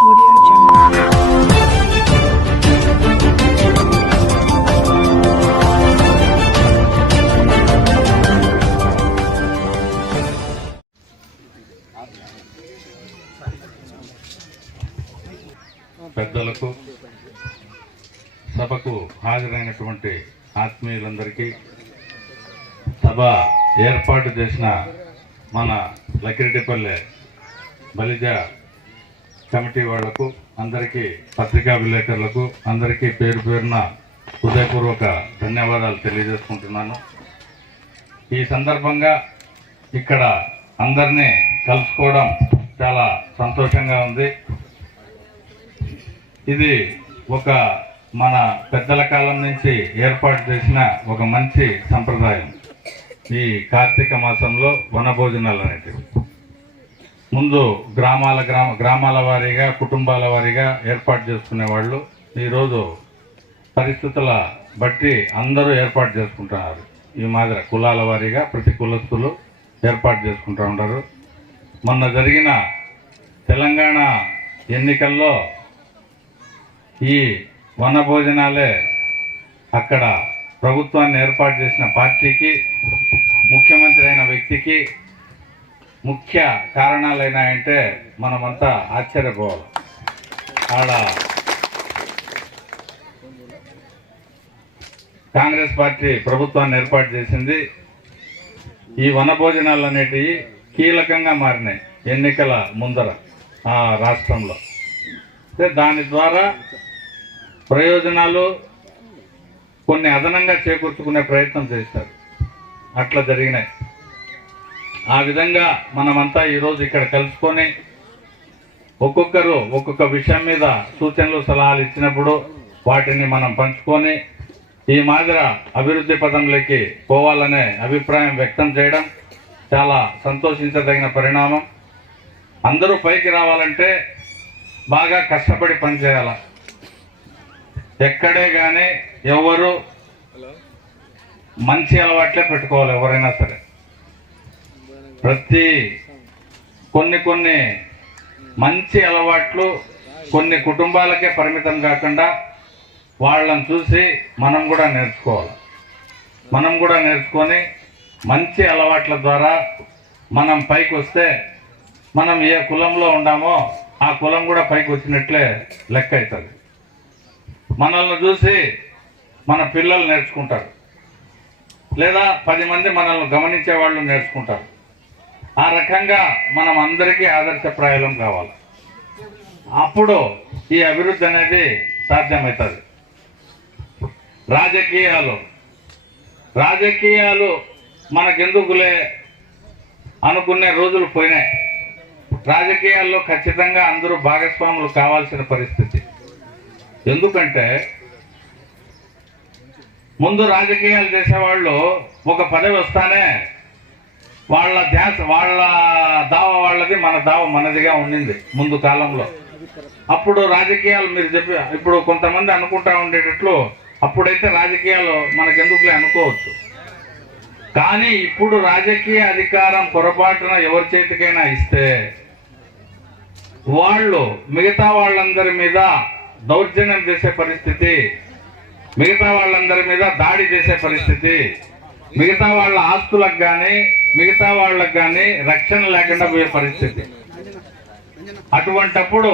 పెద్దలకు సభకు హాజరైనటువంటి ఆత్మీయులందరికీ సభ ఏర్పాటు చేసిన మన లక్కిరెడ్డిపల్లె బలిజ కమిటీ వాళ్లకు అందరికీ పత్రికా విలేకరులకు అందరికీ పేరు పేరున హృదయపూర్వక ధన్యవాదాలు తెలియజేసుకుంటున్నాను. ఈ సందర్భంగా ఇక్కడ అందరినీ కలుసుకోవడం చాలా సంతోషంగా ఉంది. ఇది ఒక మన పెద్దల కాలం నుంచి ఏర్పాటు చేసిన ఒక మంచి సంప్రదాయం. ఈ మాసంలో వనభోజనాలు అనేటివి ముందు గ్రామాల వారీగా కుటుంబాల వారీగా ఏర్పాటు చేసుకునేవాళ్ళు. ఈరోజు పరిస్థితుల బట్టి అందరూ ఏర్పాటు చేసుకుంటున్నారు. ఈ మాదిరి కులాల వారీగా ప్రతి కులస్తులు ఏర్పాటు చేసుకుంటూ ఉంటారు. మొన్న జరిగిన తెలంగాణ ఎన్నికల్లో ఈ వనభోజనాలే అక్కడ ప్రభుత్వాన్ని ఏర్పాటు చేసిన పార్టీకి, ముఖ్యమంత్రి అయిన వ్యక్తికి ముఖ్య కారణాలైనాయంటే మనమంతా ఆశ్చర్యపోవాలి. ఆడ కాంగ్రెస్ పార్టీ ప్రభుత్వాన్ని ఏర్పాటు చేసింది. ఈ వనభోజనాలు అనేటివి కీలకంగా మారినాయి ఎన్నికల ముందర ఆ రాష్ట్రంలో. దాని ద్వారా ప్రయోజనాలు కొన్ని అదనంగా చేకూర్చుకునే ప్రయత్నం చేశారు. అట్లా జరిగినాయి. ఆ విధంగా మనమంతా ఈరోజు ఇక్కడ కలుసుకొని ఒక్కొక్కరు ఒక్కొక్క విషయం మీద సూచనలు సలహాలు ఇచ్చినప్పుడు వాటిని మనం పంచుకొని ఈ మాదిరి అభివృద్ధి పదంలోకి పోవాలనే అభిప్రాయం వ్యక్తం చేయడం చాలా సంతోషించదగిన పరిణామం. అందరూ పైకి రావాలంటే బాగా కష్టపడి పనిచేయాలి. ఎక్కడే కానీ ఎవరు మంచి అలవాట్లే పెట్టుకోవాలి. ఎవరైనా సరే కొన్ని మంచి అలవాట్లు కొన్ని కుటుంబాలకే పరిమితం కాకుండా వాళ్ళని చూసి మనం కూడా నేర్చుకోవాలి. మనం కూడా నేర్చుకొని మంచి అలవాట్ల ద్వారా మనం పైకి వస్తే మనం ఏ కులంలో ఉన్నామో ఆ కులం కూడా పైకి వచ్చినట్లే లెక్క అవుతుంది. మనల్ని చూసి మన పిల్లలు నేర్చుకుంటారు, లేదా 10 మంది మనల్ని గమనించే వాళ్ళు నేర్చుకుంటారు. ఆ రకంగా మనం అందరికీ ఆదర్శప్రాయాలం కావాలి. అప్పుడు ఈ అభివృద్ధి అనేది సాధ్యమవుతుంది. రాజకీయాలు మనకెందుకులే అనుకునే రోజులు పోయినాయి. రాజకీయాల్లో ఖచ్చితంగా అందరూ భాగస్వాములు కావాల్సిన పరిస్థితి. ఎందుకంటే ముందు రాజకీయాలు చేసేవాళ్ళు ఒక పదవి వస్తానే వాళ్ళ దావ వాళ్ళది, మన దావ మనదిగా ఉండింది ముందు కాలంలో. అప్పుడు రాజకీయాలు మీరు చెప్పి ఇప్పుడు కొంతమంది అనుకుంటా ఉండేటట్లు అప్పుడైతే రాజకీయాలు మనకెందుకులే అనుకోవచ్చు. కానీ ఇప్పుడు రాజకీయ అధికారం పొరపాటున ఎవరి చేతికైనా ఇస్తే వాళ్ళు మిగతా వాళ్ళందరి మీద దౌర్జన్యం చేసే పరిస్థితి, మిగతా వాళ్ళందరి మీద దాడి చేసే పరిస్థితి, మిగతా వాళ్ళ ఆస్తులకు కానీ మిగతా వాళ్ళకు కానీ రక్షణ లేకుండా పోయే పరిస్థితి. అటువంటప్పుడు